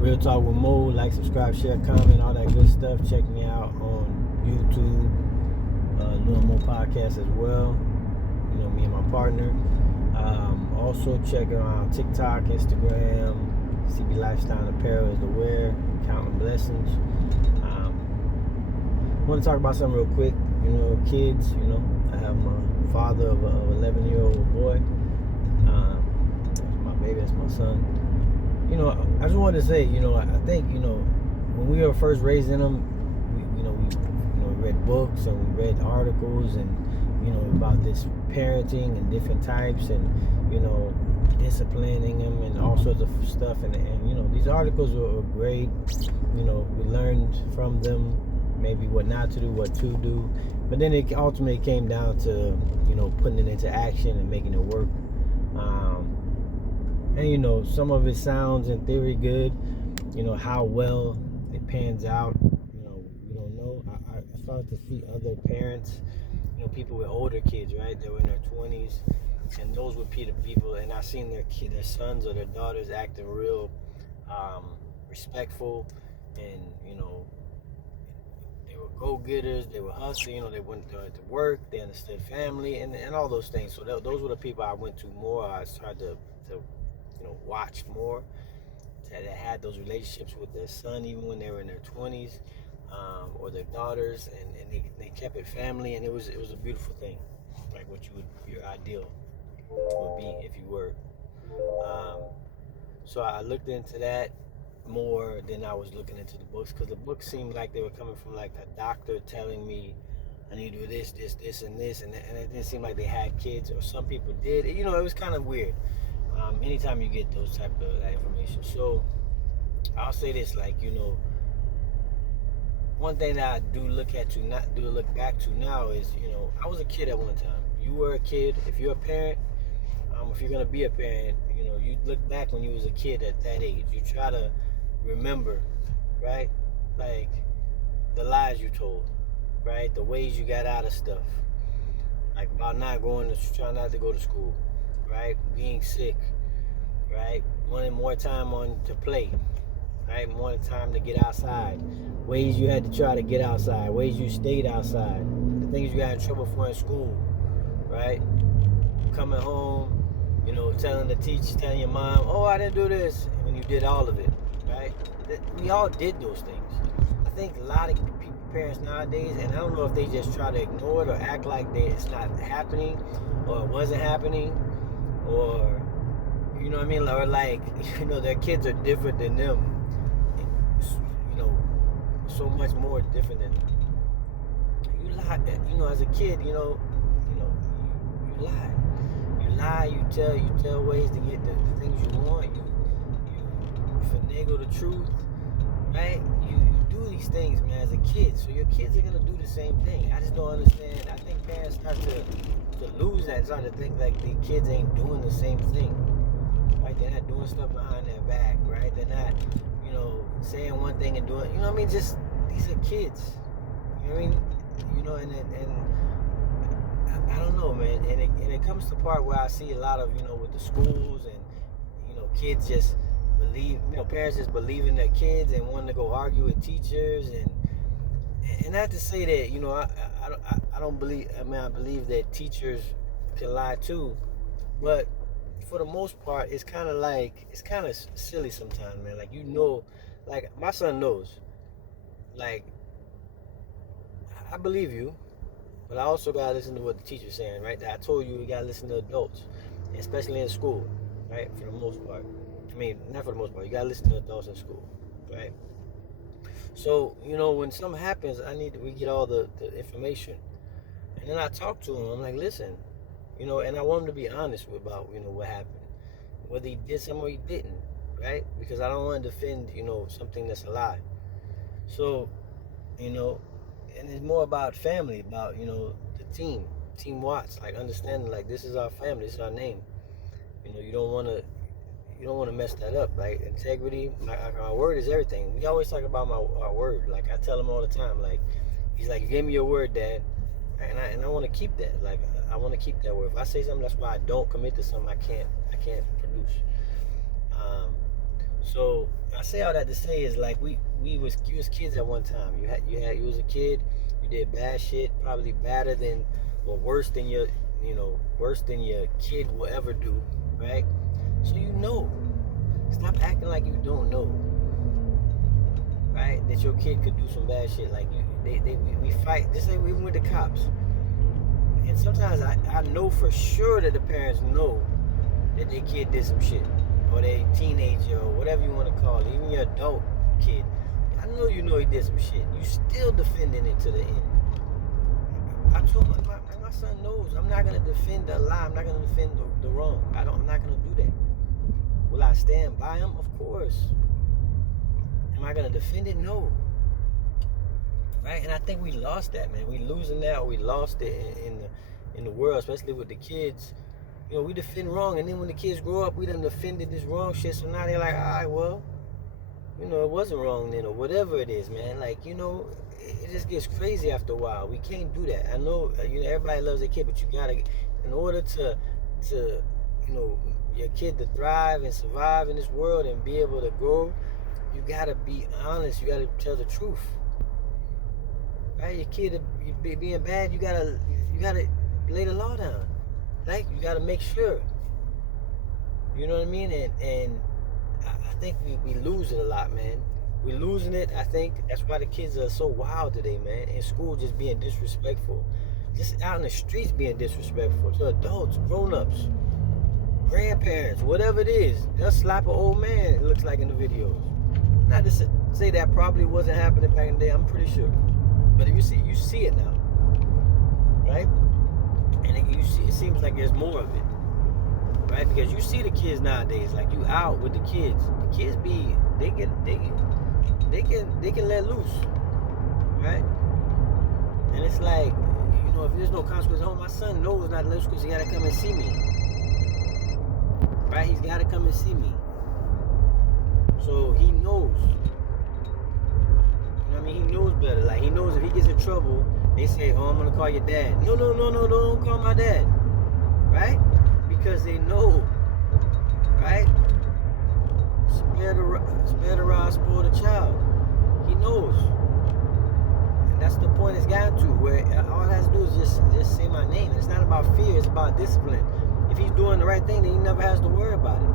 Real Talk with Mo. Like, subscribe, share, comment, all that good stuff. Check me out on YouTube, Lil Mo Podcast as well. You know, me and my partner. Also check her on TikTok, Instagram, CB Lifestyle Apparel is the wear, Counting Blessings. I want to talk about something real quick. You know, kids, you know, I have my father of an 11-year-old boy. That's my baby, that's my son. You know, I just wanted to say, you know, I think, you know, when we were first raising them, we read books and we read articles and, you know, about this parenting and different types and, you know, disciplining them and all sorts of stuff. And you know, these articles were great. You know, we learned from them maybe what not to do, what to do. But then it ultimately came down to, you know, putting it into action and making it work. And, you know, some of it sounds in theory good. You know, how well it pans out, you know, we don't know. I started to see other parents, you know, people with older kids, right? They were in their 20s, and those were people, and I seen their sons or their daughters acting real respectful, and, you know, they were go-getters, they were hustling, you know, they went to work, they understood family, and all those things. So those were the people I went to more. I started to you know, watch more, that had those relationships with their son even when they were in their 20s, or their daughters, and they kept it family, and it was a beautiful thing, like what your ideal would be if you were. So I looked into that more than I was looking into the books, because the books seemed like they were coming from like a doctor telling me I need to do this, and this, and it didn't seem like they had kids, or some people did. You know, it was kind of weird. Anytime you get those type of that information. So I'll say this, like, you know, one thing that I do look back to now is, you know, I was a kid at one time. You were a kid. If you're a parent, if you're gonna be a parent, you know, you look back when you was a kid at that age. You try to remember, right? Like the lies you told, right? The ways you got out of stuff, like about trying not to go to school, right? Being sick, right? Wanting more time to play, right? More time to get outside. Ways you had to try to get outside. Ways you stayed outside. The things you got in trouble for in school, right? Coming home, you know, telling your mom, oh, I didn't do this, when you did all of it, right? We all did those things. I think a lot of parents nowadays, and I don't know if they just try to ignore it or act like it's not happening, or it wasn't happening, or, you know what I mean, or like, you know, their kids are different than them, you know, so much more different than you lie. You know, as a kid, you lie, you tell ways to get the things you want, you finagle the truth, right? You do these things, man, as a kid, so your kids are gonna do the same thing. I just don't understand. I think parents start to lose that, start to think like the kids ain't doing the same thing, right? They're not doing stuff behind their back, right? They're not, you know, saying one thing and doing, you know what I mean? Just, these are kids, you know what I mean? You know, and I don't know, man, and it comes to the part where I see a lot of, you know, with the schools, and, you know, kids just believe, you know, parents just believe in their kids and wanting to go argue with teachers, and not to say that, you know, I don't believe, I mean, I believe that teachers can lie too, but for the most part, it's kind of silly sometimes, man. Like, you know, like my son knows, like, I believe you, but I also gotta listen to what the teacher's saying, right? I told you gotta listen to adults, especially in school, right? For the most part. I mean, not for the most part. You gotta listen to adults in school, right? So, you know, when something happens, we get all the information, and then I talk to him. I'm like, listen, you know, and I want him to be honest about, you know, what happened, whether he did something or he didn't, right? Because I don't want to defend, you know, something that's a lie. So, you know, and it's more about family, about, you know, the team Watts, like understanding, like, this is our family, this is our name. You know, you don't want to mess that up. Like, integrity, my word is everything. We always talk about our word. Like, I tell him all the time, like, he's like, you gave me your word, Dad, and I want to keep that. Like, I want to keep that word. If I say something, that's why I don't commit to something I can't produce. So I say all that to say is like you was kids at one time. You was a kid. You did bad shit, probably better than or worse than worse than your kid will ever do, right? So you know. Stop acting like you don't know, right? That your kid could do some bad shit. Like we fight. Just like even with the cops. And sometimes I know for sure that the parents know that their kid did some shit, or they teenager, or whatever you want to call it, even your adult kid. I know you know he did some shit. You still defending it to the end. I told my son knows I'm not gonna defend the lie. I'm not gonna defend the wrong. I'm not gonna do that. Will I stand by him? Of course. Am I gonna defend it? No. Right? And I think we lost that, man. We losing that, or we lost it in the world, especially with the kids. You know, we defend wrong, and then when the kids grow up, we done defended this wrong shit. So now they're like, all right, well, you know, it wasn't wrong then, or whatever it is, man. Like, you know, it just gets crazy after a while. We can't do that. I know, you know, everybody loves their kid, but you gotta, in order to, you know, your kid to thrive and survive in this world and be able to grow, you gotta be honest. You gotta tell the truth. Right? Your kid being bad, you gotta lay the law down. Like, you gotta make sure. You know what I mean? And I think we lose it a lot, man. We're losing it. I think that's why the kids are so wild today, man. In school, just being disrespectful. Just out in the streets being disrespectful to adults, grown-ups, grandparents, whatever it is. They'll slap an old man, it looks like in the videos. Not to say that probably wasn't happening back in the day, I'm pretty sure. But if you see it now, right? And it seems like there's more of it, right? Because you see the kids nowadays, like you out with the kids. The kids they can let loose, right? And it's like, you know, if there's no consequence, my son knows not to let loose because he gotta come and see me, right? He's gotta come and see me, so he knows. I mean, he knows better. Like, he knows if he gets in trouble, they say, oh, I'm gonna call your dad. No, don't call my dad. Right? Because they know. Right? Spare the rod, spoil the child. He knows. And that's the point it's gotten to, where all it has to do is just say my name. It's not about fear, it's about discipline. If he's doing the right thing, then he never has to worry about it.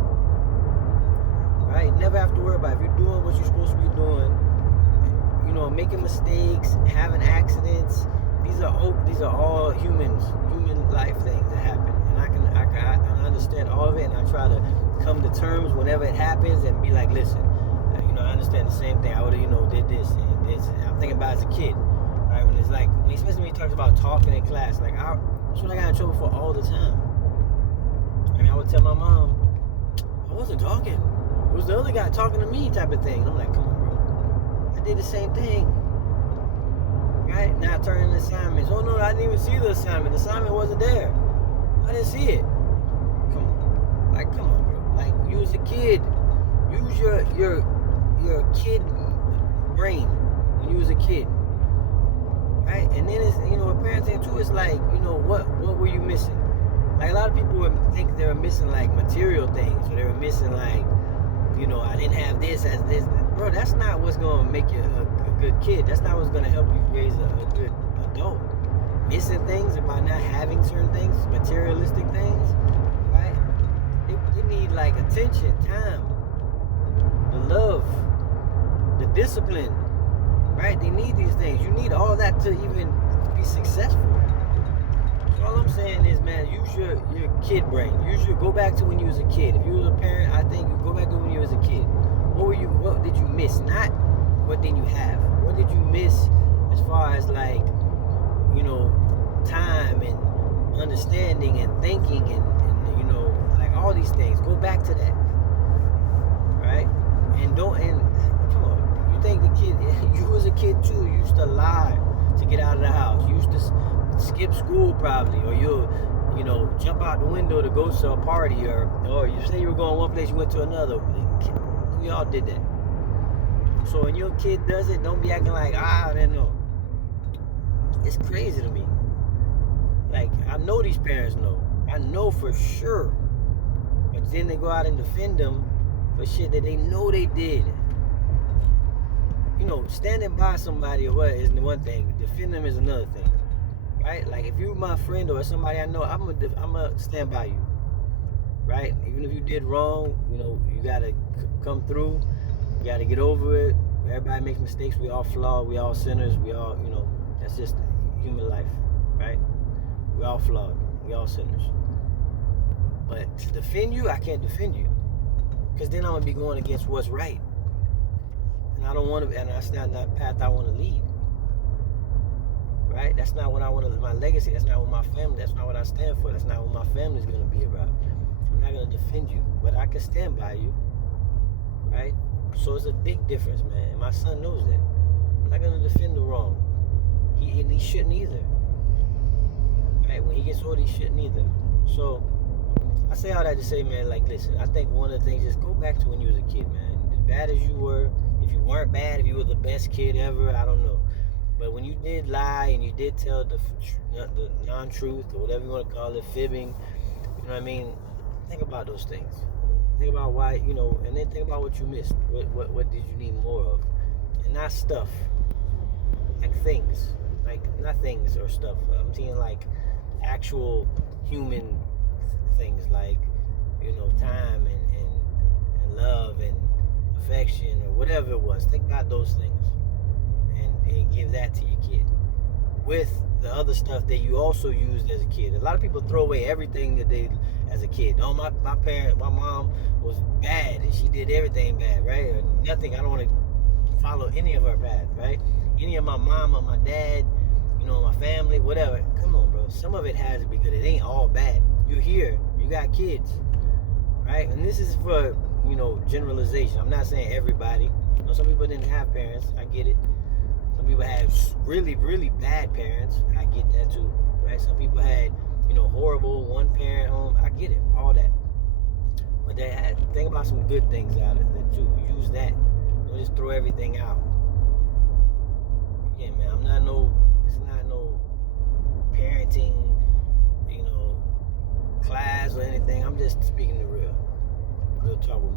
Right? Never have to worry about it. If you're doing what you're supposed to be doing, you know, making mistakes, having accidents, these are all human life things that happen. And I understand all of it, and I try to come to terms whenever it happens and be like, listen, you know, I understand the same thing. I would have, you know, did this and this. And I'm thinking about it as a kid, right? When it's like, especially when he talks about talking in class, like, that's what I got in trouble for all the time. And I would tell my mom, I wasn't talking. It was the other guy talking to me, type of thing. And I'm like, come on, bro. I did the same thing. Right? Now turning the assignments. Oh no, I didn't even see the assignment. The assignment wasn't there. I didn't see it. Come on, bro. Like, you was a kid. Use your kid brain when you was a kid. Right? And then it's, you know, with parenting too, it's like, you know, what were you missing? Like, a lot of people would think they were missing like material things, or they were missing like, you know, I didn't have this as this. Bro, that's not what's gonna make you a good kid. That's not what's gonna help you raise a good adult. Missing things about not having certain things, materialistic things, right? They need like attention, time, the love, the discipline, right? They need these things. You need all that to even be successful. So all I'm saying is, man, use your kid brain. Go back to when you was a kid. If you was a parent, I think you go back to when you was a kid. What did you miss? Not what did you have. What did you miss as far as like, you know, time and understanding and thinking and you know, like all these things. Go back to that. Right? And come on, you think the kid, you was a kid too, you used to lie to get out of the house. You used to skip school probably, or you know, jump out the window to go to a party, or you say you were going one place, you went to another. We all did that. So when your kid does it, don't be acting like, I don't know. It's crazy to me. Like, I know these parents know. I know for sure. But then they go out and defend them for shit that they know they did. You know, standing by somebody or what is one thing. Defend them is another thing, right? Like if you're my friend or somebody I know, I'm gonna stand by you, right? Even if you did wrong, you know, you gotta come through. You gotta get over it. Everybody makes mistakes. We all flawed. We all sinners. We all, you know, that's just human life, right? We all flawed. We all sinners. But to defend you, I can't defend you, because then I'm gonna be going against what's right. And I don't want to, and that's not the path I want to lead. Right? That's not what I want to, my legacy. That's not what my family, that's not what I stand for. That's not what my family's going to be about. I'm not going to defend you, but I can stand by you. Right? So it's a big difference, man. And my son knows that. I'm not going to defend the wrong. He shouldn't either. Right? When he gets older, he shouldn't either. So I say all that to say, man, like, listen, I think one of the things is go back to when you was a kid, man. As bad as you were, if you weren't bad, if you were the best kid ever, I don't know. But when you did lie and you did tell the non-truth or whatever you want to call it, fibbing, you know what I mean? Think about those things. Think about why, you know, and then think about what you missed. What did you need more of? And not stuff. Like things. Like, not things or stuff. I'm saying like actual human things, like, you know, time and love and affection or whatever it was. Think about those things and give that to your kid with the other stuff that you also used as a kid. A lot of people throw away everything that they as a kid. Oh, my mom was bad and she did everything bad, right? Or nothing. I don't want to follow any of her path, right? Any of my mom or my dad, you know, my family, whatever. Come on, bro. Some of it has to be good. It ain't all bad. You're here. You got kids, right? And this is for, you know, generalization. I'm not saying everybody. You know, some people didn't have parents. I get it. Some people had really, really bad parents. I get that too, right? Some people had, you know, horrible one-parent home. I get it, all that. But they had, think about some good things out of it too. Use that. Don't just throw everything out. Yeah, man, it's not no parenting, you know, class or anything. I'm just speaking the real talk with